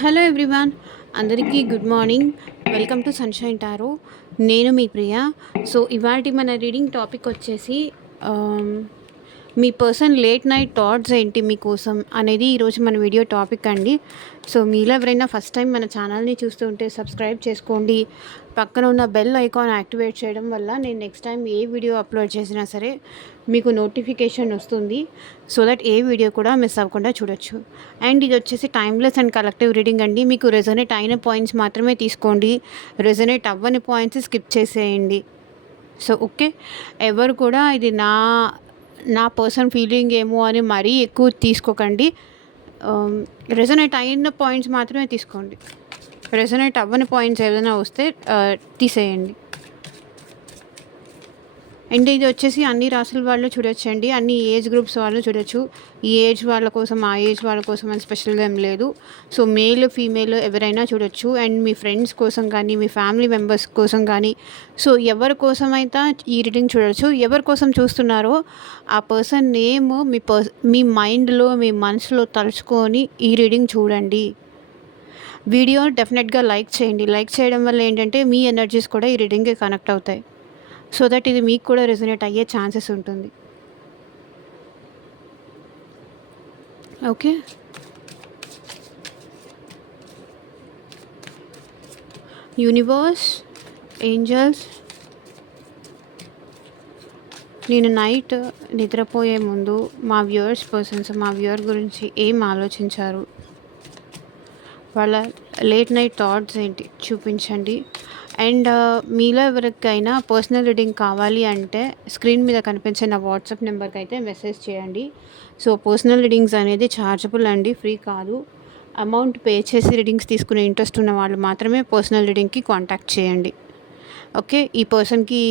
Hello everyone, అందరికీ good morning. Welcome to sunshine tarot. నేను మీ ప్రియ. So ఇవాళ మన రీడింగ్ టాపిక్ వచ్చేసి మీ పర్సన్ లేట్ నైట్ థాట్స్ ఏంటి మీకోసం అనేది ఈరోజు మన వీడియో టాపిక్ అండి. సో మీలో ఎవరైనా ఫస్ట్ టైం మన ఛానల్ని చూస్తుంటే సబ్స్క్రైబ్ చేసుకోండి. పక్కన ఉన్న బెల్ ఐకాన్ యాక్టివేట్ చేయడం వల్ల నేను నెక్స్ట్ టైం ఏ వీడియో అప్లోడ్ చేసినా సరే మీకు నోటిఫికేషన్ వస్తుంది. సో దట్ ఏ వీడియో కూడా మిస్ అవ్వకుండా చూడొచ్చు. అండ్ ఇది వచ్చేసి టైమ్లెస్ అండ్ కలెక్టివ్ రీడింగ్ అండి. మీకు రెజొనేట్ అయిన పాయింట్స్ మాత్రమే తీసుకోండి, రెజొనేట్ అవ్వని పాయింట్స్ స్కిప్ చేసేయండి. సో ఓకే, ఎవరు కూడా ఇది నా పర్సన్ ఫీలింగ్ ఏమో అని మరీ ఎక్కువ తీసుకోకండి. రెజొనేట్ అయిన పాయింట్స్ మాత్రమే తీసుకోండి. రెజొనేట్ అవ్వని పాయింట్స్ ఏదైనా వస్తే తీసేయండి. అండ్ ఇది వచ్చేసి అన్ని రాసుల వాళ్ళు చూడొచ్చండి, అన్ని ఏజ్ గ్రూప్స్ వాళ్ళు చూడొచ్చు. ఈ ఏజ్ వాళ్ళ కోసం ఆ ఏజ్ వాళ్ళ కోసం అని స్పెషల్గా ఏం లేదు. సో మేల్ ఫీమేల్ ఎవరైనా చూడొచ్చు. అండ్ మీ ఫ్రెండ్స్ కోసం కానీ మీ ఫ్యామిలీ మెంబర్స్ కోసం కానీ, సో ఎవరి కోసం అయితే ఈ రీడింగ్ చూడొచ్చు. ఎవరి కోసం చూస్తున్నారో ఆ పర్సన్ నేమ్ మీ మైండ్లో మీ మనసులో తలుచుకొని ఈ రీడింగ్ చూడండి. వీడియో డెఫినెట్గా లైక్ చేయండి. లైక్ చేయడం వల్ల ఏంటంటే మీ ఎనర్జీస్ కూడా ఈ రీడింగ్కి కనెక్ట్ అవుతాయి. సో దట్ ఇది మీకు కూడా రెజొనేట్ అయ్యే ఛాన్సెస్ ఉంటుంది. ఓకే, యూనివర్స్, ఏంజల్స్, నేను నైట్ నిద్రపోయే ముందు మా వ్యూయర్ గురించి ఏం ఆలోచించారు, వాళ్ళ లేట్ నైట్ థాట్స్ ఏంటి చూపించండి. అండ్ మీలో ఎవరికైనా పర్సనల్ రీడింగ్ కావాలి అంటే స్క్రీన్ మీద కనిపించే నా వాట్సాప్ నెంబర్కి అయితే మెసేజ్ చేయండి. సో పర్సనల్ రీడింగ్స్ అనేది ఛార్జబుల్ అండి, ఫ్రీ కాదు. అమౌంట్ పే చేసి రీడింగ్స్ తీసుకునే ఇంట్రెస్ట్ ఉన్న వాళ్ళు మాత్రమే పర్సనల్ రీడింగ్కి కాంటాక్ట్ చేయండి. ఓకే, ఈ పర్సన్కి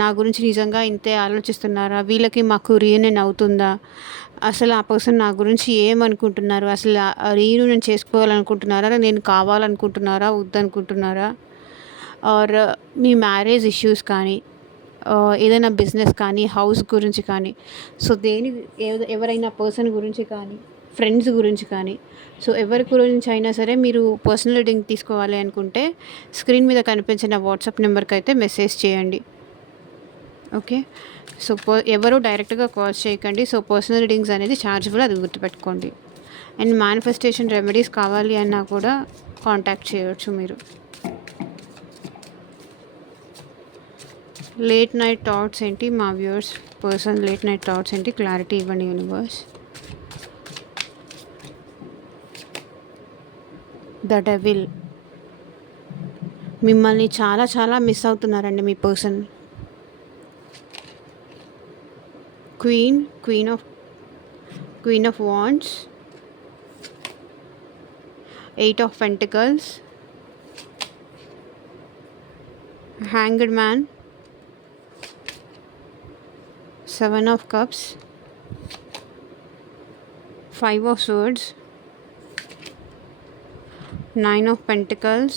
నా గురించి నిజంగా ఇంతే ఆలోచిస్తున్నారా, వీళ్ళకి మాకు రీయూనియన్ అవుతుందా, అసలు ఆ పర్సన్ నా గురించి ఏమనుకుంటున్నారు, అసలు రీయూనియన్ చేసుకోవాలనుకుంటున్నారా, నేను కావాలనుకుంటున్నారా, వద్దనుకుంటున్నారా, ఆర్ మీ మ్యారేజ్ ఇష్యూస్ కానీ, ఏదైనా బిజినెస్ కానీ, హౌస్ గురించి కానీ, సో ఎవరైనా పర్సన్ గురించి కానీ, ఫ్రెండ్స్ గురించి కానీ, సో ఎవరి గురించి అయినా సరే మీరు పర్సనల్ రీడింగ్ తీసుకోవాలి అనుకుంటే స్క్రీన్ మీద కనిపించిన వాట్సాప్ నెంబర్కి అయితే మెసేజ్ చేయండి. ఓకే, సో ఎవరు డైరెక్ట్గా కాల్ చేయకండి. సో పర్సనల్ రీడింగ్స్ అనేది ఛార్జబుల్, అది గుర్తుపెట్టుకోండి. అండ్ మేనిఫెస్టేషన్ రెమెడీస్ కావాలి అన్నా కూడా కాంటాక్ట్ చేయవచ్చు మీరు. లేట్ నైట్ థాట్స్ ఏంటి మా viewers person, late night thoughts ఏంటి, క్లారిటీ ఇవ్వండి యూనివర్స్. ద డెవిల్, మిమ్మల్ని చాలా చాలా మిస్ అవుతున్నారండి మీ person. Queen of wands, 8 of Pentacles, hanged man, 7 of Cups, 5 of Swords, 9 of Pentacles,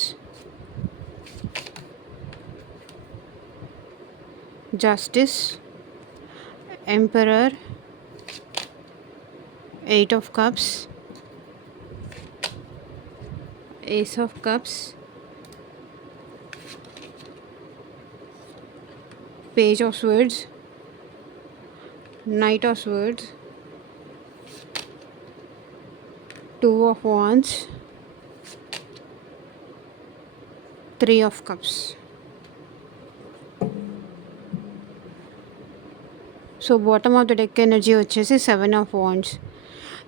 Justice, Emperor, 8 of Cups, Ace of Cups, Page of Swords, Knight of Swords, 2 of Wands, 3 of Cups. So bottom of the deck energy వచ్చేసి 7 of Wands.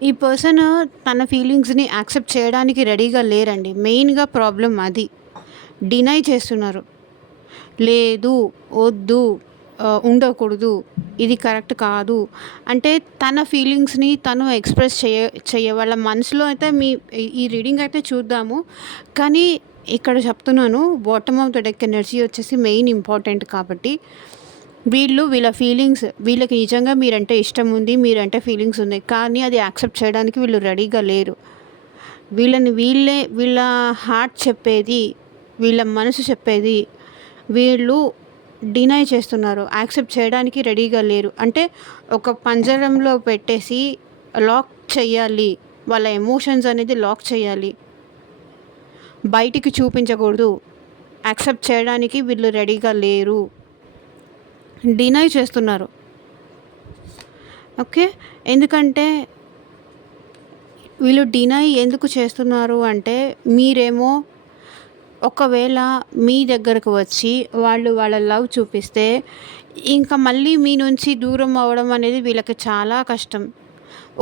ఈ person తన ఫీలింగ్స్ని accept చేయడానికి రెడీగా లేరండి. మెయిన్గా problem అది. Deny చేస్తున్నారు, లేదు, వద్దు, ఉండకూడదు, ఇది కరెక్ట్ కాదు అంటే తన ఫీలింగ్స్ని తను ఎక్స్ప్రెస్ వాళ్ళ మనసులో అయితే ఈ రీడింగ్ అయితే చూద్దాము. కానీ ఇక్కడ చెప్తున్నాను, bottom of the deck energy వచ్చేసి మెయిన్ ఇంపార్టెంట్. కాబట్టి వీళ్ళ ఫీలింగ్స్, వీళ్ళకి నిజంగా మీరంటే ఇష్టం ఉంది, మీరంటే ఫీలింగ్స్ ఉన్నాయి, కానీ అది యాక్సెప్ట్ చేయడానికి వీళ్ళు రెడీగా లేరు. వీళ్ళ హార్ట్ చెప్పేది, వీళ్ళ మనసు చెప్పేది వీళ్ళు డినై చేస్తున్నారు, యాక్సెప్ట్ చేయడానికి రెడీగా లేరు. అంటే ఒక పంజరంలో పెట్టేసి లాక్ చేయాలి, వాళ్ళ ఎమోషన్స్ అనేది లాక్ చేయాలి. బయటికి చూపించకూడదు. యాక్సెప్ట్ చేయడానికి వీళ్ళు రెడీగా లేరు. డినై చేస్తున్నారు. ఓకే. ఎందుకంటే వీళ్ళు డినై ఎందుకు చేస్తున్నారు అంటే, మీరేమో ఒకవేళ మీ దగ్గరకు వచ్చి వాళ్ళు వాళ్ళ లవ్ చూపిస్తే ఇంకా మళ్ళీ మీ నుంచి దూరం అవ్వడం అనేది వీళ్ళకి చాలా కష్టం.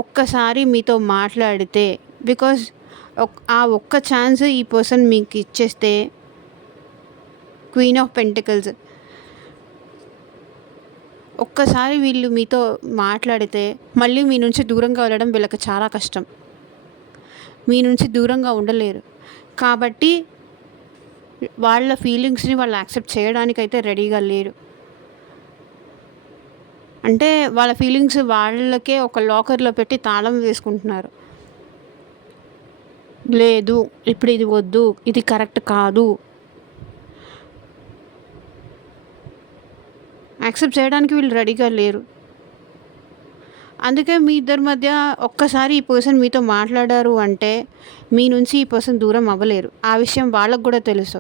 ఒక్కసారి మీతో మాట్లాడితే, బికాజ్ ఆ ఒక్క ఛాన్స్ ఈ పర్సన్ మీకు ఇచ్చేస్తే, క్వీన్ ఆఫ్ పెంటికల్స్, ఒక్కసారి వీళ్ళు మీతో మాట్లాడితే మళ్ళీ మీ నుంచి దూరంగా వెళ్ళడం వీళ్ళకి చాలా కష్టం. మీ నుంచి దూరంగా ఉండలేరు. కాబట్టి వాళ్ళ ఫీలింగ్స్ని వాళ్ళు యాక్సెప్ట్ చేయడానికైతే రెడీగా లేరు. అంటే వాళ్ళ ఫీలింగ్స్ వాళ్ళకే ఒక లాకర్లో పెట్టి తాళం వేసుకుంటున్నారు. లేదు, ఇప్పుడు ఇది వద్దు, ఇది కరెక్ట్ కాదు, యాక్సెప్ట్ చేయడానికి వీళ్ళు రెడీగా లేరు. అందుకే మీ ఇద్దరి మధ్య ఒక్కసారి ఈ పర్సన్ మీతో మాట్లాడారు అంటే మీ నుంచి ఈ పర్సన్ దూరం అవ్వలేరు. ఆ విషయం వాళ్ళకు కూడా తెలుసు.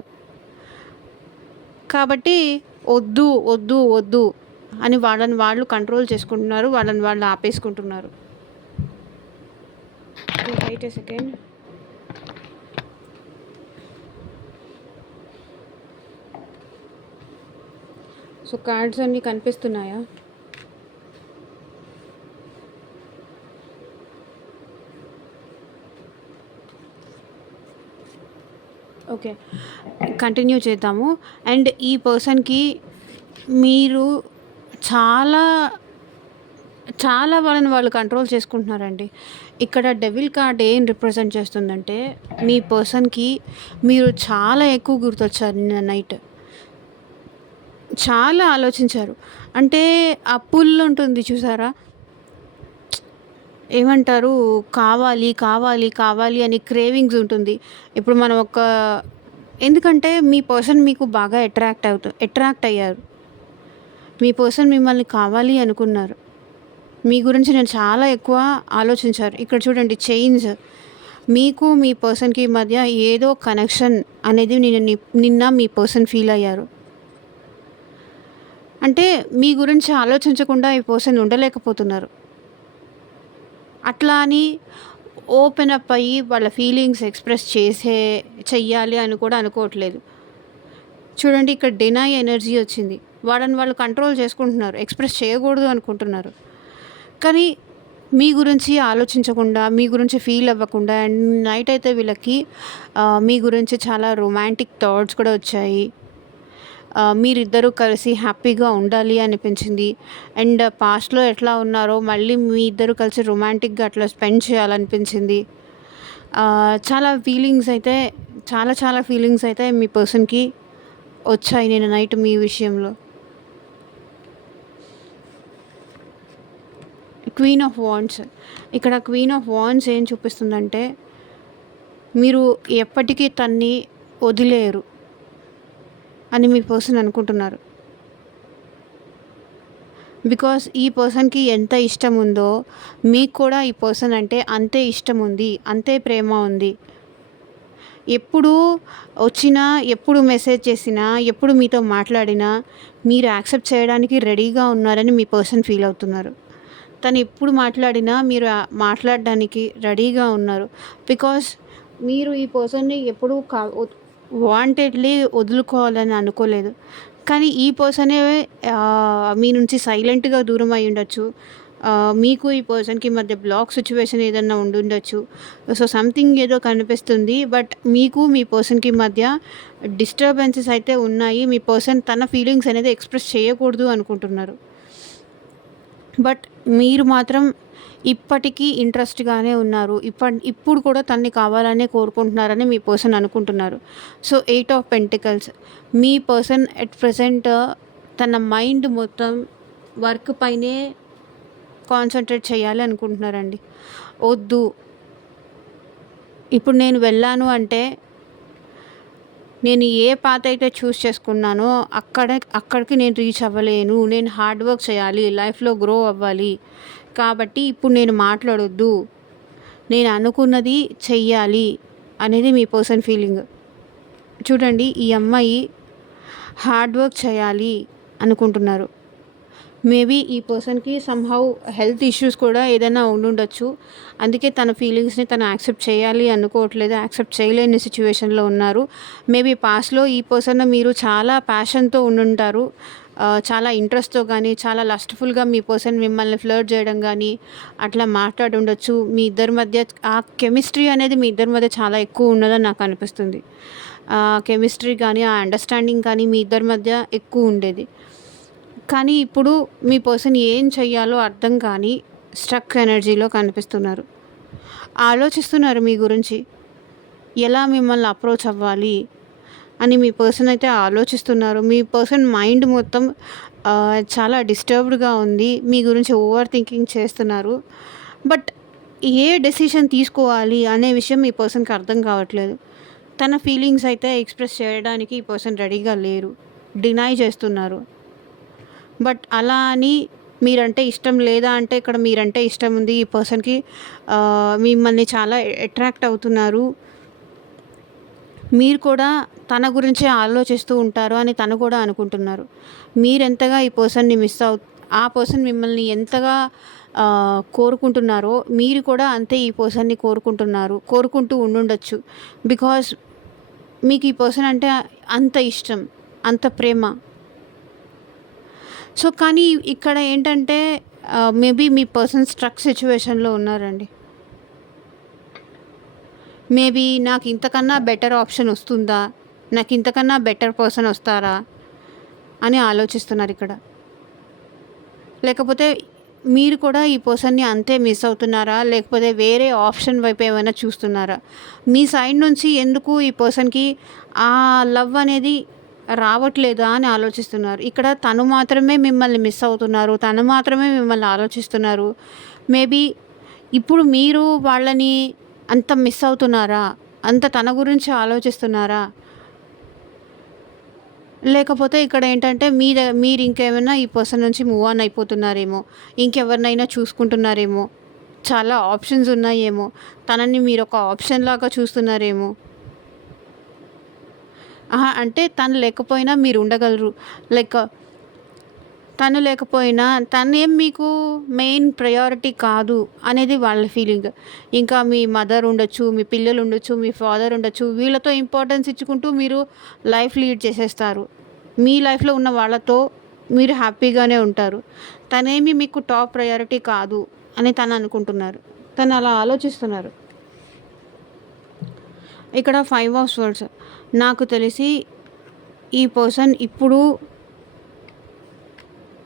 కాబట్టి వద్దు వద్దు వద్దు అని వాళ్ళని వాళ్ళు కంట్రోల్ చేసుకుంటున్నారు, వాళ్ళని వాళ్ళు ఆపేసుకుంటున్నారు. Wait a second. So cards అన్నీ కనిపిస్తున్నాయా? ఓకే, కంటిన్యూ చేద్దాము. అండ్ ఈ పర్సన్కి మీరు చాలా చాలా వాళ్ళని వాళ్ళు కంట్రోల్ చేసుకుంటున్నారండి. ఇక్కడ డెవిల్ కార్డ్ ఏం రిప్రజెంట్ చేస్తుందంటే, మీ పర్సన్కి మీరు చాలా ఎక్కువ గుర్తొచ్చారు నిన్న నైట్. చాలా ఆలోచించారు. అంటే ఆ పుల్ ఉంటుంది చూసారా, ఏమంటారు, కావాలి కావాలి కావాలి అని క్రేవింగ్స్ ఉంటుంది. ఇప్పుడు మనం ఎందుకంటే మీ పర్సన్ మీకు బాగా అట్రాక్ట్ అయ్యారు. మీ పర్సన్ మిమ్మల్ని కావాలి అనుకున్నారు. మీ గురించి నేను చాలా ఎక్కువ ఆలోచించారు. ఇక్కడ చూడండి, చైన్స్. మీకు మీ పర్సన్కి మధ్య ఏదో కనెక్షన్ అనేది నిన్న మీ పర్సన్ ఫీల్ అయ్యారు. అంటే మీ గురించి ఆలోచించకుండా ఈ పర్సన్ ఉండలేకపోతున్నారు. అట్లా అని ఓపెన్ అప్ అయ్యి వాళ్ళ ఫీలింగ్స్ ఎక్స్ప్రెస్ చెయ్యాలి అని కూడా అనుకోవట్లేదు. చూడండి, ఇక్కడ డినై ఎనర్జీ వచ్చింది. వాళ్ళని వాళ్ళు కంట్రోల్ చేసుకుంటున్నారు, ఎక్స్ప్రెస్ చేయకూడదు అనుకుంటున్నారు. కానీ మీ గురించి ఆలోచించకుండా, మీ గురించి ఫీల్ అవ్వకుండా, అండ్ నైట్ అయితే వీళ్ళకి మీ గురించి చాలా రొమాంటిక్ థాట్స్ కూడా వచ్చాయి. మీరిద్దరూ కలిసి హ్యాపీగా ఉండాలి అనిపించింది. అండ్ పాస్ట్లో ఎట్లా ఉన్నారో మళ్ళీ మీ ఇద్దరు కలిసి రొమాంటిక్గా అట్లా స్పెండ్ చేయాలనిపించింది. చాలా ఫీలింగ్స్ అయితే మీ పర్సన్కి వచ్చాయి నిన్న నైట్ మీ విషయంలో. Queen of wands. ఇక్కడ క్వీన్ ఆఫ్ వాండ్స్ ఏం చూపిస్తుందంటే, మీరు ఎప్పటికీ తన్ని వదిలేరు అని మీ పర్సన్ అనుకుంటున్నారు. బికాస్ ఈ పర్సన్కి ఎంత ఇష్టం ఉందో మీకు కూడా ఈ పర్సన్ అంటే అంతే ఇష్టం ఉంది, అంతే ప్రేమ ఉంది. ఎప్పుడు వచ్చినా, ఎప్పుడు మెసేజ్ చేసినా, ఎప్పుడు మీతో మాట్లాడినా మీరు యాక్సెప్ట్ చేయడానికి రెడీగా ఉన్నారని మీ పర్సన్ ఫీల్ అవుతున్నారు. తను ఎప్పుడు మాట్లాడినా మీరు మాట్లాడడానికి రెడీగా ఉన్నారు. బికాస్ మీరు ఈ పర్సన్ని ఎప్పుడూ వాంటెడ్లీ వదులుకోవాలని అనుకోలేదు. కానీ ఈ పర్సనే మీ నుంచి సైలెంట్గా దూరం అయి ఉండొచ్చు. మీకు ఈ పర్సన్కి మధ్య బ్లాక్ సిచ్యువేషన్ ఏదన్నా ఉండుండొచ్చు. సో సంథింగ్ ఏదో కనిపిస్తుంది. బట్ మీకు మీ పర్సన్కి మధ్య డిస్టర్బెన్సెస్ అయితే ఉన్నాయి. మీ పర్సన్ తన ఫీలింగ్స్ అనేది ఎక్స్ప్రెస్ చేయకూడదు అనుకుంటున్నారు. బట్ మీరు మాత్రం ఇప్పటికీ ఇంట్రెస్ట్గానే ఉన్నారు. ఇప్పుడు కూడా తన్ని కావాలనే కోరుకుంటున్నారని మీ పర్సన్ అనుకుంటున్నారు. So 8 of pentacles. Me person at present తన మైండ్ మొత్తం వర్క్ పైనే కాన్సన్ట్రేట్ చేయాలి అనుకుంటున్నారండి. వద్దు, ఇప్పుడు నేను వెళ్ళాను అంటే నేను ఏ పాత అయితే చూస్ చేసుకున్నానో అక్కడికి నేను రీచ్ అవ్వలేను. నేను హార్డ్ వర్క్ చేయాలి, లైఫ్లో గ్రో అవ్వాలి. కాబట్టి ఇప్పుడు నేను మాట్లాడొద్దు, నేను అనుకున్నది చెయ్యాలి అనేది మీ పర్సన్ ఫీలింగ్. చూడండి, ఈ అమ్మాయి హార్డ్ వర్క్ చేయాలి అనుకుంటున్నారు. మేబీ ఈ పర్సన్‌కి సమ్‌హౌ హెల్త్ ఇష్యూస్ కూడా ఏదైనా ఉండుండొచ్చు. అందుకే తన ఫీలింగ్స్‌ని తను యాక్సెప్ట్ చేయాలి అనుకోవట్లేదు. యాక్సెప్ట్ చేయలేని సిట్యుయేషన్‌లో ఉన్నారు. మేబీ పాస్ట్‌లో ఈ పర్సన్ మీరు చాలా ప్యాషన్‌తో ఉండుంటారు. చాలా ఇంట్రెస్ట్‌తో గానీ, చాలా లస్ట్‌ఫుల్‌గా మీ పర్సన్ మిమ్మల్ని ఫ్లర్ట్ చేయడం గానీ, అట్లా మాట్లాడుండొచ్చు. మీ ఇద్దరి మధ్య ఆ కెమిస్ట్రీ అనేది మీ ఇద్దరి మధ్య చాలా ఎక్కువ ఉన్నదని నాకు అనిపిస్తుంది. కెమిస్ట్రీ గానీ, ఆ అండర్‌స్టాండింగ్ కానీ మీ ఇద్దరి మధ్య ఎక్కువ ఉండేది. కానీ ఇప్పుడు మీ పర్సన్ ఏం చెయ్యాలో అర్థం కాని స్ట్రక్ ఎనర్జీలో కనిపిస్తున్నారు. ఆలోచిస్తున్నారు మీ గురించి. ఎలా మిమ్మల్ని అప్రోచ్ అవ్వాలి అని మీ పర్సన్ అయితే ఆలోచిస్తున్నారు. మీ పర్సన్ మైండ్ మొత్తం చాలా డిస్టర్బ్డ్‌గా ఉంది. మీ గురించి ఓవర్ థింకింగ్ చేస్తున్నారు. బట్ ఏ డెసిషన్ తీసుకోవాలి అనే విషయం మీ పర్సన్‌కి అర్థం కావట్లేదు. తన ఫీలింగ్స్ అయితే ఎక్స్‌ప్రెస్ చేయడానికి ఈ పర్సన్ రెడీగా లేరు. డినై చేస్తున్నారు. బట్ అలా అని మీరంటే ఇష్టం లేదా అంటే ఇక్కడ మీరంటే ఇష్టం ఉంది. ఈ పర్సన్‌కి మిమ్మల్ని చాలా అట్రాక్ట్ అవుతున్నారు. మీరు కూడా తన గురించే ఆలోచిస్తూ ఉంటారు అని తను కూడా అనుకుంటున్నారు. మీరెంతగా ఈ పర్సన్‌ని ఆ పర్సన్ మిమ్మల్ని ఎంతగా కోరుకుంటున్నారో మీరు కూడా అంతే ఈ పర్సన్‌ని కోరుకుంటూ ఉండుండొచ్చు. బికాజ్ మీకు ఈ పర్సన్ అంటే అంత ఇష్టం, అంత ప్రేమ. సో, కానీ ఇక్కడ ఏంటంటే మేబీ మీ పర్సన్ స్ట్రక్ సిట్యుయేషన్‌లో ఉన్నారండి. మేబీ నాకు ఇంతకన్నా బెటర్ ఆప్షన్ వస్తుందా? నాకు ఇంతకన్నా బెటర్ పర్సన్ వస్తారా? అని ఆలోచిస్తున్నారు ఇక్కడ. లేకపోతే మీరు కూడా ఈ పర్సన్‌ని అంతే మిస్ అవుతున్నారా? లేకపోతే వేరే ఆప్షన్ వైపు ఏమైనా చూస్తున్నారా? మీ సైడ్ నుంచి ఎందుకు ఈ పర్సన్‌కి ఆ లవ్ అనేది రావట్లేదా అని ఆలోచిస్తున్నారు. ఇక్కడ తను మాత్రమే మిమ్మల్ని మిస్ అవుతున్నారు. తను మాత్రమే మిమ్మల్ని ఆలోచిస్తున్నారు. మేబీ ఇప్పుడు మీరు వాళ్ళని అంత మిస్ అవుతున్నారా? అంత తన గురించి ఆలోచిస్తున్నారా? లేకపోతే ఇక్కడ ఏంటంటే మీరు ఇంకేమైనా ఈ పర్సన్ నుంచి మూవ్ ఆన్ అయిపోతున్నారేమో, ఇంకెవరినైనా చూసుకుంటున్నారేమో, చాలా ఆప్షన్స్ ఉన్నాయేమో, తనని మీరు ఒక ఆప్షన్ లాగా చూస్తున్నారేమో. అంటే తను లేకపోయినా మీరు ఉండగలరు. లైక్ తను లేకపోయినా తనేం మీకు మెయిన్ ప్రయారిటీ కాదు అనేది వాళ్ళ ఫీలింగ్. ఇంకా మీ మదర్ ఉండొచ్చు, మీ పిల్లలు ఉండొచ్చు, మీ ఫాదర్ ఉండొచ్చు. వీళ్ళతో ఇంపార్టెన్స్ ఇచ్చుకుంటూ మీరు లైఫ్ లీడ్ చేసేస్తారు. మీ లైఫ్‌లో ఉన్న వాళ్ళతో మీరు హ్యాపీగానే ఉంటారు. తనేమి మీకు టాప్ ప్రయారిటీ కాదు అని తను అనుకుంటున్నారు. తను అలా ఆలోచిస్తున్నారు. ఇక్కడ 5 ఆఫ్ స్వర్డ్స్. నాకు తెలిసి ఈ పర్సన్ ఇప్పుడు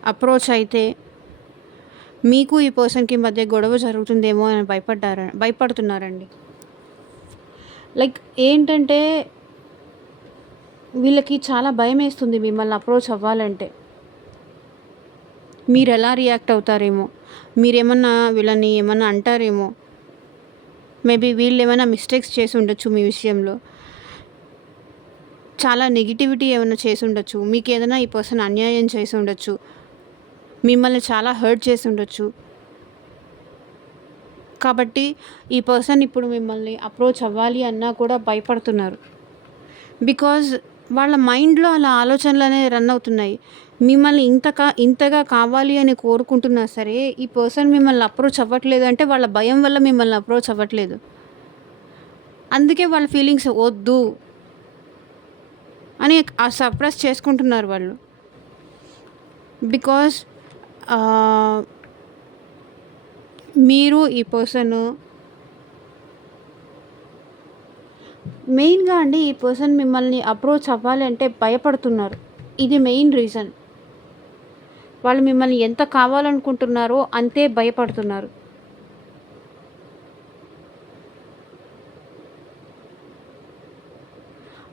అప్రోచ్ అయితే మీకు ఈ పర్సన్‌కి మధ్య గొడవ జరుగుతుందేమో అని భయపడుతున్నారండి. లైక్ ఏంటంటే వీళ్ళకి చాలా భయమేస్తుంది మిమ్మల్ని అప్రోచ్ అవ్వాలంటే. మీరెలా రియాక్ట్ అవుతారేమో, మీరేమన్నా వీళ్ళని ఏమన్నా అంటారేమో, మేబీ వీళ్ళేమైనా మిస్టేక్స్ చేసి ఉండొచ్చు మీ విషయంలో. చాలా నెగిటివిటీ ఏమైనా చేసి ఉండొచ్చు. మీకేదైనా ఈ పర్సన్ అన్యాయం చేసి ఉండొచ్చు. మిమ్మల్ని చాలా హర్ట్ చేసి ఉండొచ్చు. కాబట్టి ఈ పర్సన్ ఇప్పుడు మిమ్మల్ని అప్రోచ్ అవ్వాలి అన్నా కూడా భయపడుతున్నారు. బికాజ్ వాళ్ళ మైండ్‌లో అలా ఆలోచనలనేవి రన్ అవుతున్నాయి. మిమ్మల్ని ఇంతగా కావాలి అని కోరుకుంటున్నా సరే, ఈ పర్సన్ మిమ్మల్ని అప్రోచ్ అవ్వట్లేదు అంటే వాళ్ళ భయం వల్ల మిమ్మల్ని అప్రోచ్ అవ్వట్లేదు. అందుకే వాళ్ళ ఫీలింగ్స్ వద్దు అని సప్రెస్ చేసుకుంటున్నారు వాళ్ళు. బికాజ్ మీరు ఈ పర్సను మెయిన్‌గా అండి ఈ పర్సన్ మిమ్మల్ని అప్రోచ్ అవ్వాలి అంటే భయపడుతున్నారు. ఇది మెయిన్ రీజన్. వాళ్ళు మిమ్మల్ని ఎంత కావాలనుకుంటున్నారో అంతే భయపడుతున్నారు.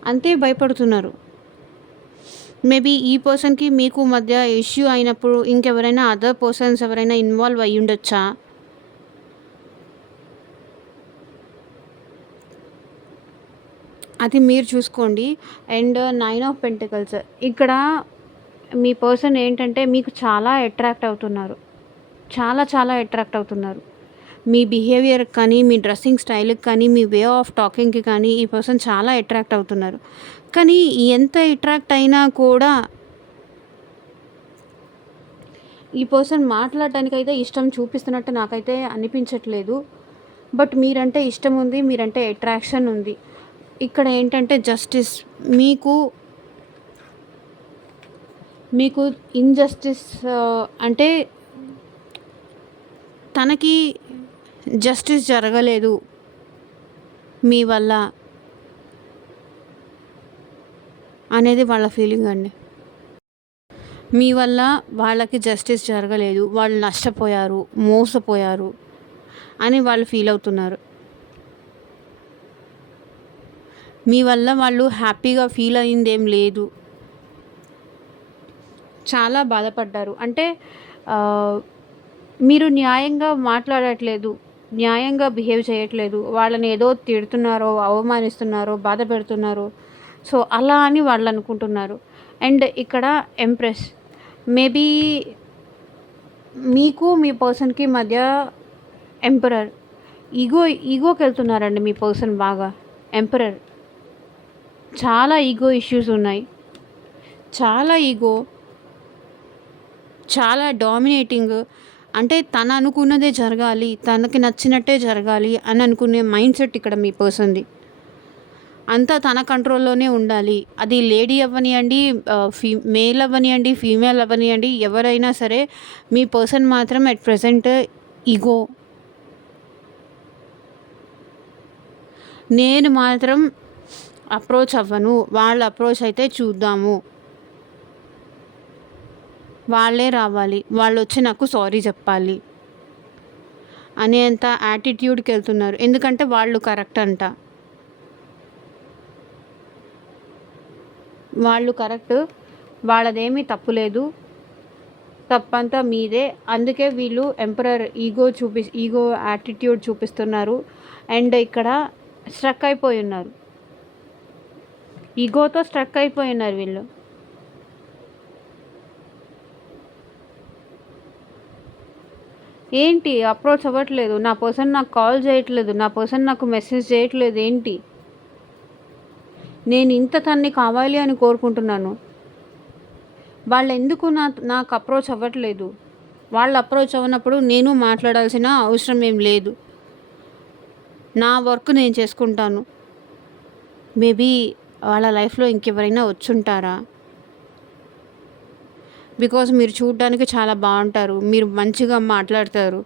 అంతే భయపడుతున్నారు. మేబీ ఈ పర్సన్‌కి మీకు మధ్య ఇష్యూ అయినప్పుడు ఇంకెవరైనా అదర్ పర్సన్స్ ఎవరైనా ఇన్వాల్వ్ అయ్యుండొచ్చా? అది మీరు చూసుకోండి. And 9 of pentacles. ఇక్కడ మీ పర్సన్ ఏంటంటే మీకు చాలా అట్రాక్ట్ అవుతున్నారు. చాలా అట్రాక్ట్ అవుతున్నారు. మీ బిహేవియర్‌కి కానీ, మీ డ్రెస్సింగ్ స్టైల్‌కి కానీ, మీ వే ఆఫ్ టాకింగ్‌కి కానీ ఈ పర్సన్ చాలా అట్రాక్ట్ అవుతున్నారు. కానీ ఎంత అట్రాక్ట్ అయినా కూడా ఈ పర్సన్ మాట్లాడటానికైతే ఇష్టం చూపిస్తున్నట్టు నాకైతే అనిపించట్లేదు. బట్ మీరంటే ఇష్టం ఉంది, మీరంటే అట్రాక్షన్ ఉంది. ఇక్కడ ఏంటంటే జస్టిస్ మీకు మీకు ఇన్‌జస్టిస్ అంటే తనకి జస్టిస్ జరగలేదు మీ వల్ల అనేది వాళ్ళ ఫీలింగ్ అండి. మీ వల్ల వాళ్ళకి జస్టిస్ జరగలేదు, వాళ్ళు నష్టపోయారు, మోసపోయారు అని వాళ్ళు ఫీల్ అవుతున్నారు. మీ వల్ల వాళ్ళు హ్యాపీగా ఫీల్ అయిందేం లేదు, చాలా బాధపడ్డారు. అంటే మీరు న్యాయంగా మాట్లాడట్లేదు, న్యాయంగా బిహేవ్ చేయట్లేదు, వాళ్ళని ఏదో తిడుతున్నారో, అవమానిస్తున్నారో, బాధ పెడుతున్నారో, సో అలా అని వాళ్ళు అనుకుంటున్నారు. అండ్ ఇక్కడ ఎంప్రెస్ మేబీ మీకు మీ పర్సన్కి మధ్య ఎంపరర్ ఈగోకి వెళ్తున్నారండి మీ పర్సన్ బాగా. ఎంపరర్ చాలా ఈగో ఇష్యూస్ ఉన్నాయి, చాలా ఈగో, చాలా డామినేటింగ్. అంటే తను అనుకున్నదే జరగాలి, తనకి నచ్చినట్టే జరగాలి అని అనుకునే మైండ్ సెట్ ఇక్కడ మీ పర్సన్ది. అంతా తన కంట్రోల్లోనే ఉండాలి. అది లేడీ అవ్వనియండి, మేల్ అవ్వనియండి, ఫీమేల్ అవ్వనియండి, ఎవరైనా సరే మీ పర్సన్ మాత్రం అట్ ప్రెజెంట్ ఈగో. నేను మాత్రం అప్రోచ్ అవ్వను, వాళ్ళ అప్రోచ్ అయితే చూద్దాము, వాళ్ళే రావాలి, వాళ్ళు వచ్చి నాకు సారీ చెప్పాలి అనేంత యాటిట్యూడ్కి వెళ్తున్నారు. ఎందుకంటే వాళ్ళు కరెక్ట్ అంట, వాళ్ళు కరెక్ట్, వాళ్ళదేమీ తప్పు లేదు, తప్పంతా మీదే. అందుకే వీళ్ళు ఎంపరర్ ఈగో యాటిట్యూడ్ చూపిస్తున్నారు. అండ్ ఇక్కడ స్ట్రక్ అయిపోయి ఉన్నారు, ఈగోతో స్ట్రక్ అయిపోయి ఉన్నారు వీళ్ళు. ఏంటి అప్రోచ్ అవ్వట్లేదు, నా పర్సన్ నాకు కాల్ చేయట్లేదు, నా పర్సన్ నాకు మెసేజ్ చేయట్లేదు, ఏంటి? నేను ఇంత తన్ని కావాలి అని కోరుకుంటున్నాను, వాళ్ళు ఎందుకు నాకు అప్రోచ్ అవ్వట్లేదు? వాళ్ళు అప్రోచ్ అవ్వనప్పుడు నేను మాట్లాడాల్సిన అవసరం ఏం లేదు, నా వర్క్ నేను చేసుకుంటాను. మేబీ వాళ్ళ లైఫ్లో ఇంకెవరైనా వచ్చుంటారా? బికాజ్ మీరు చూడడానికి చాలా బాగుంటారు, మీరు మంచిగా మాట్లాడతారు,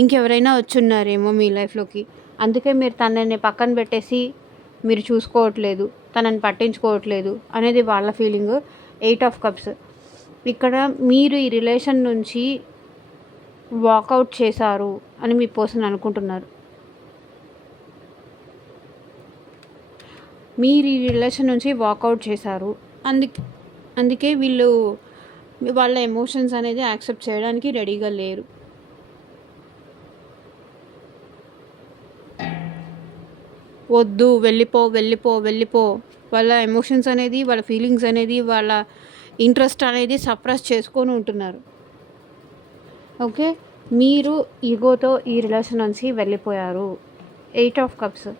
ఇంకెవరైనా వచ్చున్నారేమో మీ లైఫ్లోకి. అందుకే మీరు తనని పక్కన పెట్టేసి మీరు చూసుకోవట్లేదు, తనని పట్టించుకోవట్లేదు అనేది వాళ్ళ ఫీలింగ్. 8 ఆఫ్ కప్స్ ఇక్కడ మీరు ఈ రిలేషన్ నుంచి వాకౌట్ చేశారు అని మీ పర్సన్ అనుకుంటున్నారు. మీరు ఈ రిలేషన్ నుంచి వాకౌట్ చేశారు, అందుకే వీళ్ళు వాళ్ళ ఎమోషన్స్ అనేది యాక్సెప్ట్ చేయడానికి రెడీగా లేరు. వద్దు, వెళ్ళిపో. వాళ్ళ ఎమోషన్స్ అనేది, వాళ్ళ ఫీలింగ్స్ అనేది, వాళ్ళ ఇంట్రెస్ట్ అనేది సప్రెస్ చేసుకొని ఉంటున్నారు. ఓకే, మీరు ఈగోతో ఈ రిలేషన్ నుంచి వెళ్ళిపోయారు. 8 ఆఫ్ కప్స్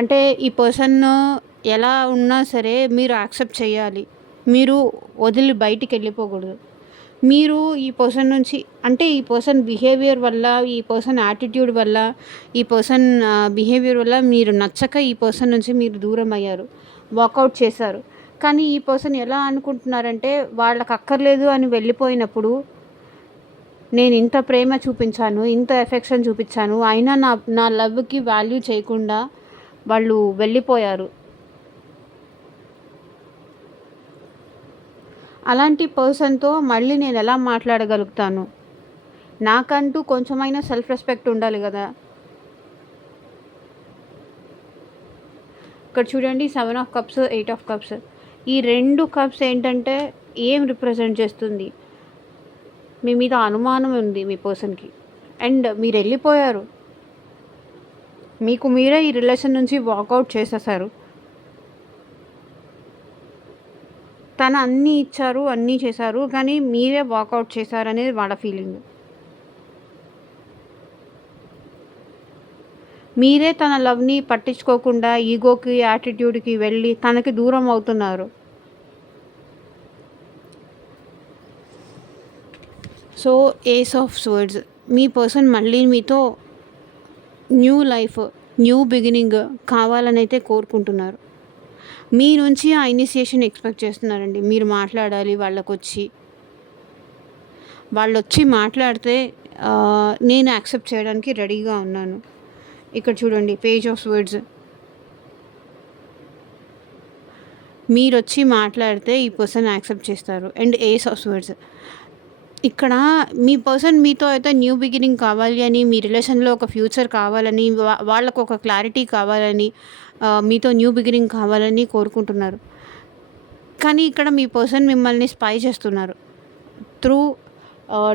అంటే ఈ పర్సన్ ఎలా ఉన్నా సరే మీరు యాక్సెప్ట్ చేయాలి, మీరు వదిలి బయటికి వెళ్ళిపోకూడదు. మీరు ఈ పర్సన్ నుంచి, అంటే ఈ పర్సన్ బిహేవియర్ వల్ల, ఈ పర్సన్ యాటిట్యూడ్ వల్ల, ఈ పర్సన్ బిహేవియర్ వల్ల మీరు నచ్చక ఈ పర్సన్ నుంచి మీరు దూరం అయ్యారు, వాకౌట్ చేశారు. కానీ ఈ పర్సన్ ఎలా అనుకుంటున్నారంటే వాళ్ళకి అక్కర్లేదు అని వెళ్ళిపోయినప్పుడు నేను ఇంత ప్రేమ చూపించాను, ఇంత ఎఫెక్షన్ చూపించాను, అయినా నా లవ్కి వాల్యూ చేయకుండా వాళ్ళు వెళ్ళిపోయారు. అలాంటి పర్సన్తో మళ్ళీ నేను ఎలా మాట్లాడగలుగుతాను? నాకంటూ కొంచెమైనా సెల్ఫ్ రెస్పెక్ట్ ఉండాలి కదా. ఇక్కడ చూడండి, 7 ఆఫ్ కప్స్, 8 ఆఫ్ కప్స్. ఈ 2 కప్స్ ఏంటంటే ఏం రిప్రజెంట్ చేస్తుంది? మీ మీద అనుమానం ఉంది మీ పర్సన్కి, అండ్ మీరు వెళ్ళిపోయారు, మీకు మీరే ఈ రిలేషన్ నుంచి వాకౌట్ చేసేసారు. తను అన్నీ ఇచ్చారు, అన్నీ చేశారు, కానీ మీరే వాకౌట్ చేశారనేది వాళ్ళ ఫీలింగ్. మీరే తన లవ్‌ని పట్టించుకోకుండా ఈగోకి, యాటిట్యూడ్‌కి వెళ్ళి తనకి దూరం అవుతున్నారు. సో, ఏస్ ఆఫ్ స్వర్డ్స్ మీ పర్సన్ మళ్ళీ మీతో న్యూ లైఫ్, న్యూ బిగినింగ్ కావాలనైతే కోరుకుంటున్నారు. మీ నుంచి ఆ ఇనిషియేషన్ ఎక్స్‌పెక్ట్ చేస్తున్నారండి. మీరు మాట్లాడాలి వాళ్ళకొచ్చి. వాళ్ళొచ్చి మాట్లాడితే నేను యాక్సెప్ట్ చేయడానికి రెడీగా ఉన్నాను. ఇక్కడ చూడండి పేజ్ ఆఫ్ స్వర్డ్స్. మీరొచ్చి మాట్లాడితే ఈ పర్సన్ యాక్సెప్ట్ చేస్తారు. And ace of swords. ఇక్కడ మీ పర్సన్ మీతో అయితే న్యూ బిగినింగ్ కావాలి అని, మీ రిలేషన్‌లో ఒక ఫ్యూచర్ కావాలని, వాళ్ళకొక క్లారిటీ కావాలని, మీతో న్యూ బిగినింగ్ కావాలని కోరుకుంటున్నారు. కానీ ఇక్కడ మీ పర్సన్ మిమ్మల్ని స్పై చేస్తున్నారు. త్రూ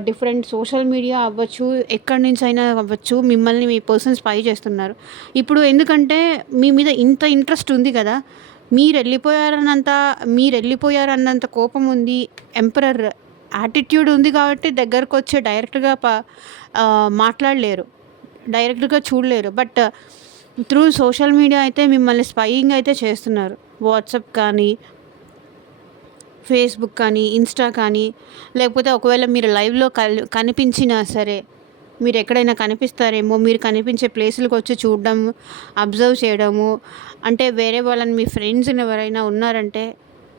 డిఫరెంట్ సోషల్ మీడియా అవ్వచ్చు, ఎక్కడి నుంచైనా అవ్వచ్చు, మిమ్మల్ని మీ పర్సన్ స్పై చేస్తున్నారు. ఇప్పుడు ఎందుకంటే మీ మీద ఇంత ఇంట్రెస్ట్ ఉంది కదా! మీరెళ్ళిపోయారన్నంత కోపం ఉంది. ఎంపరర్ యాటిట్యూడ్ ఉంది కాబట్టి దగ్గరకొచ్చి డైరెక్ట్‌గా మాట్లాడలేరు. డైరెక్ట్‌గా చూడలేరు. బట్ త్రూ సోషల్ మీడియా అయితే మిమ్మల్ని స్పైయింగ్ అయితే చేస్తున్నారు. వాట్సాప్ కానీ, ఫేస్‌బుక్ కానీ, ఇన్‌స్టా కానీ, లేకపోతే ఒకవేళ మీరు లైవ్‌లో కనిపించినా సరే, మీరెక్కడైనా కనిపిస్తారేమో, మీరు కనిపించే ప్లేసులకొచ్చి చూడడం, అబ్జర్వ్ చేయడము, అంటే వేరే వాళ్ళని మీ ఫ్రెండ్స్‌ని ఎవరైనా ఉన్నారంటే,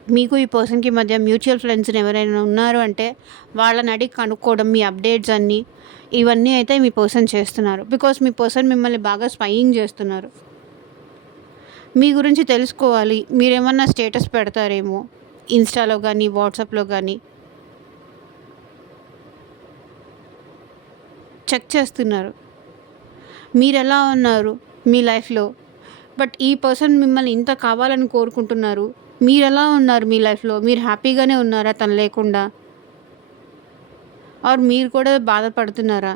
మీకు ఈ పర్సన్‌కి మధ్య మ్యూచువల్ ఫ్రెండ్స్‌ని ఎవరైనా ఉన్నారు అంటే, వాళ్ళని అడిగి కనుక్కోవడం, మీ అప్డేట్స్ అన్నీ, ఇవన్నీ అయితే మీ పర్సన్ చేస్తున్నారు. బికాస్ మీ పర్సన్ మిమ్మల్ని బాగా స్పైయింగ్ చేస్తున్నారు. మీ గురించి తెలుసుకోవాలి. మీరేమన్నా స్టేటస్ పెడతారేమో ఇన్‌స్టాలో గానీ, వాట్సాప్‌లో గానీ. చెక్ చేస్తున్నారు. మీరెలా ఉన్నారు మీ లైఫ్‌లో. బట్ ఈ పర్సన్ మిమ్మల్ని ఇంత కావాలని కోరుకుంటున్నారు. మీరెలా ఉన్నారు మీ లైఫ్‌లో? మీరు హ్యాపీగానే ఉన్నారా తను లేకుండా? ఆర్ మీరు కూడా బాధపడుతున్నారా?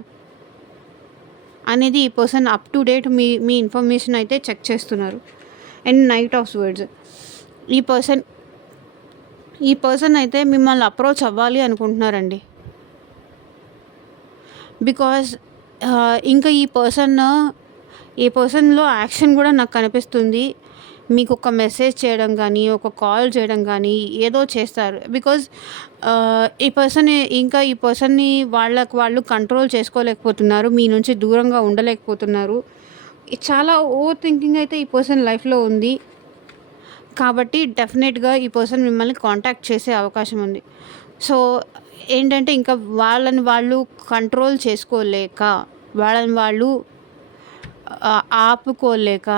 అనేది ఈ person up to date me me information అయితే చెక్ చేస్తున్నారు. And knight of swords. ఈ పర్సన్ ఈ పర్సన్ అయితే మిమ్మల్ని అప్రోచ్ అవ్వాలి అనుకుంటున్నారండి. బికాజ్ ఇంకా ఈ పర్సన్‌లో యాక్షన్ కూడా నాకు కనిపిస్తుంది. మీకు ఒక మెసేజ్ చేయడం కానీ, ఒక కాల్ చేయడం కానీ ఏదో చేస్తారు. బికాజ్ ఈ పర్సన్‌ని వాళ్ళకి వాళ్ళు కంట్రోల్ చేసుకోలేకపోతున్నారు. మీ నుంచి దూరంగా ఉండలేకపోతున్నారు. చాలా ఓవర్ థింకింగ్ అయితే ఈ పర్సన్ లైఫ్‌లో ఉంది. కాబట్టి డెఫినెట్‌గా ఈ పర్సన్ మిమ్మల్ని కాంటాక్ట్ చేసే అవకాశం ఉంది. సో, ఏంటంటే ఇంకా వాళ్ళని వాళ్ళు కంట్రోల్ చేసుకోలేక, వాళ్ళని వాళ్ళు ఆపుకోలేక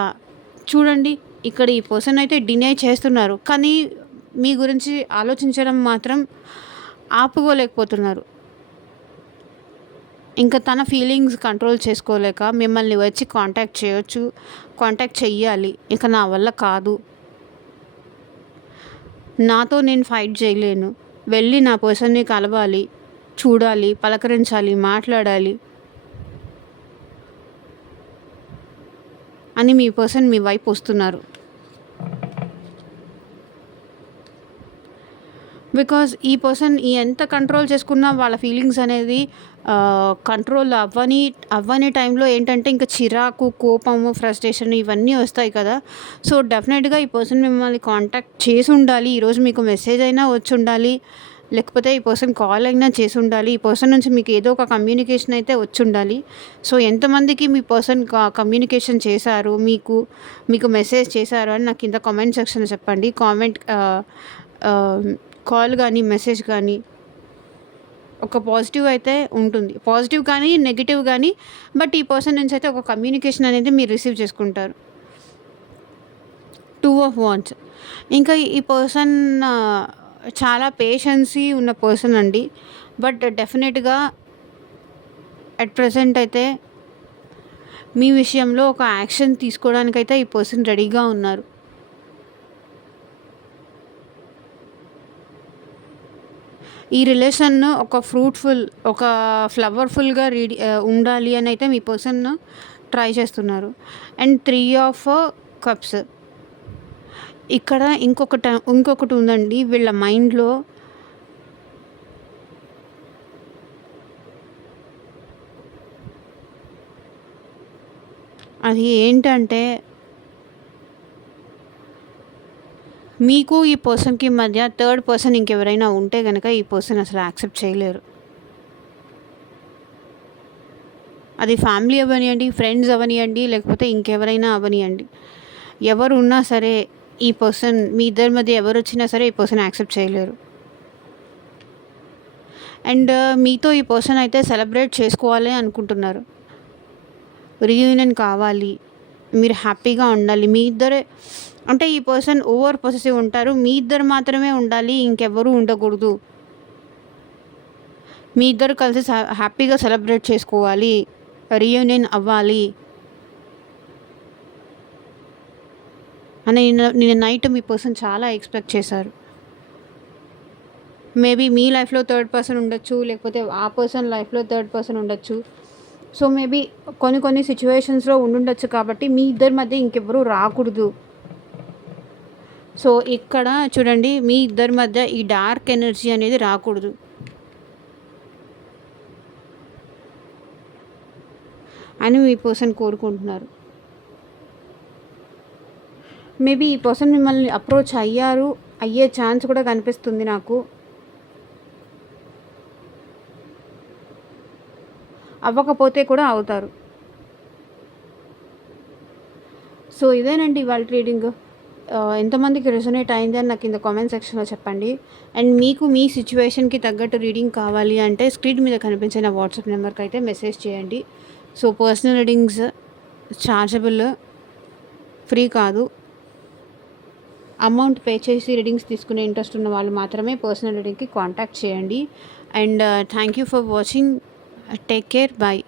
చూడండి ఇక్కడ ఈ పర్సన్ అయితే డినై చేస్తున్నారు. కానీ మీ గురించి ఆలోచించడం మాత్రం ఆపుకోలేకపోతున్నారు. ఇంకా తన ఫీలింగ్స్ కంట్రోల్ చేసుకోలేక మిమ్మల్ని వచ్చి కాంటాక్ట్ చెయ్యాలి. ఇక నా వల్ల కాదు. నాతో నేను ఫైట్ చేయలేను. వెళ్ళి నా పర్సన్‌ని కలవాలి, చూడాలి, పలకరించాలి, మాట్లాడాలి అని మీ పర్సన్ మీ వైపు వస్తున్నారు. బికాజ్ ఈ పర్సన్ ఎంత కంట్రోల్ చేసుకున్నా వాళ్ళ ఫీలింగ్స్ అనేది కంట్రోల్ అవ్వని టైంలో ఏంటంటే ఇంకా చిరాకు, కోపము, ఫ్రస్ట్రేషన్ ఇవన్నీ వస్తాయి కదా! సో, డెఫినెట్‌గా ఈ పర్సన్ మిమ్మల్ని కాంటాక్ట్ చేసి ఉండాలి. ఈరోజు మీకు మెసేజ్ అయినా వచ్చి ఉండాలి. లేకపోతే ఈ పర్సన్ కాల్ అయినా చేసి ఉండాలి. ఈ పర్సన్ నుంచి మీకు ఏదో ఒక కమ్యూనికేషన్ అయితే వచ్చి ఉండాలి. సో, ఎంతమందికి మీ పర్సన్ కమ్యూనికేషన్ చేశారు, మీకు మెసేజ్ చేశారు అని నాకు కింద కామెంట్ సెక్షన్‌లో చెప్పండి. కాల్ కానీ, మెసేజ్ కానీ ఒక పాజిటివ్ అయితే ఉంటుంది. పాజిటివ్ కానీ, నెగెటివ్ కానీ, బట్ ఈ పర్సన్ నుంచి అయితే ఒక కమ్యూనికేషన్ అనేది మీరు రిసీవ్ చేసుకుంటారు. 2 ఆఫ్ వాండ్స్. ఇంకా ఈ పర్సన్ చాలా పేషెన్సీ ఉన్న పర్సన్ అండి. బట్ డెఫినెట్‌గా అట్ ప్రెజెంట్ అయితే మీ విషయంలో ఒక యాక్షన్ తీసుకోవడానికైతే ఈ పర్సన్ రెడీగా ఉన్నారు. ఈ రిలేషన్ ఒక ఫ్లవర్‌ఫుల్‌గా ఉండాలి అని అయితే మీ పర్సన్ ట్రై చేస్తున్నారు. And 3 of cups. ఇక్కడ ఇంకొకటి ఉందండి వీళ్ళ మైండ్‌లో. అది ఏంటంటే మీకు ఈ పర్సన్‌కి మధ్య థర్డ్ పర్సన్ ఇంకెవరైనా ఉంటే గనక ఈ పర్సన్ అసలు యాక్సెప్ట్ చేయలేరు. అది ఫ్యామిలీ అవ్వనియండి, ఫ్రెండ్స్ అవ్వనియండి, లేకపోతే ఇంకెవరైనా అవ్వనియండి. ఎవరున్నా సరే ఈ పర్సన్ మీ ఇద్దరి మధ్య ఎవరొచ్చినా సరే ఈ పర్సన్ యాక్సెప్ట్ చేయలేరు. అండ్ మీతో ఈ పర్సన్ అయితే సెలబ్రేట్ చేసుకోవాలి అనుకుంటున్నారు. రీయూనియన్ కావాలి. మీరు హ్యాపీగా ఉండాలి. మీ ఇద్దరే అంటే ఈ పర్సన్ ఓవర్ పొసెసివ్ ఉంటారు. మీ ఇద్దరు మాత్రమే ఉండాలి. ఇంకెవ్వరూ ఉండకూడదు. మీ ఇద్దరు కలిసి హ్యాపీగా సెలబ్రేట్ చేసుకోవాలి. రీయూనియన్ అవ్వాలి అని నిన్న నైట్ మీ పర్సన్ చాలా ఎక్స్పెక్ట్ చేశారు. మేబీ మీ లైఫ్లో థర్డ్ పర్సన్ ఉండొచ్చు, లేకపోతే ఆ పర్సన్ లైఫ్లో థర్డ్ పర్సన్ ఉండొచ్చు. సో మేబీ కొన్ని సిచ్యువేషన్స్లో ఉండుండొచ్చు కాబట్టి మీ ఇద్దరి మధ్య ఇంకెవ్వరూ రాకూడదు. సో ఇక్కడ చూడండి, మీ ఇద్దరి మధ్య ఈ డార్క్ ఎనర్జీ అనేది రాకూడదు. అని మీ పర్సన్ కోరుకుంటున్నారు. మేబీ ఈ పర్సన్ మిమ్మల్ని అప్రోచ్ అయ్యే ఛాన్స్ కూడా కనిపిస్తుంది నాకు. అవ్వకపోతే కూడా అవుతారు. సో ఇదేనండి ఇవాళ రీడింగ్. ఎంతమందికి రెసొనేట్ అయింది అని నాకు కింద కామెంట్ సెక్షన్లో చెప్పండి. అండ్ మీకు మీ సిచ్యువేషన్కి తగ్గట్టు రీడింగ్ కావాలి అంటే స్క్రీన్ మీద కనిపించిన వాట్సాప్ నెంబర్కి అయితే మెసేజ్ చేయండి. So personal readings chargeable, free కాదు. అమౌంట్ పే చేసి రీడింగ్స్ తీసుకునే ఇంట్రెస్ట్ ఉన్న వాళ్ళు మాత్రమే పర్సనల్ రీడింగ్కి కాంటాక్ట్ చేయండి. And thank you for watching. Take care. Bye.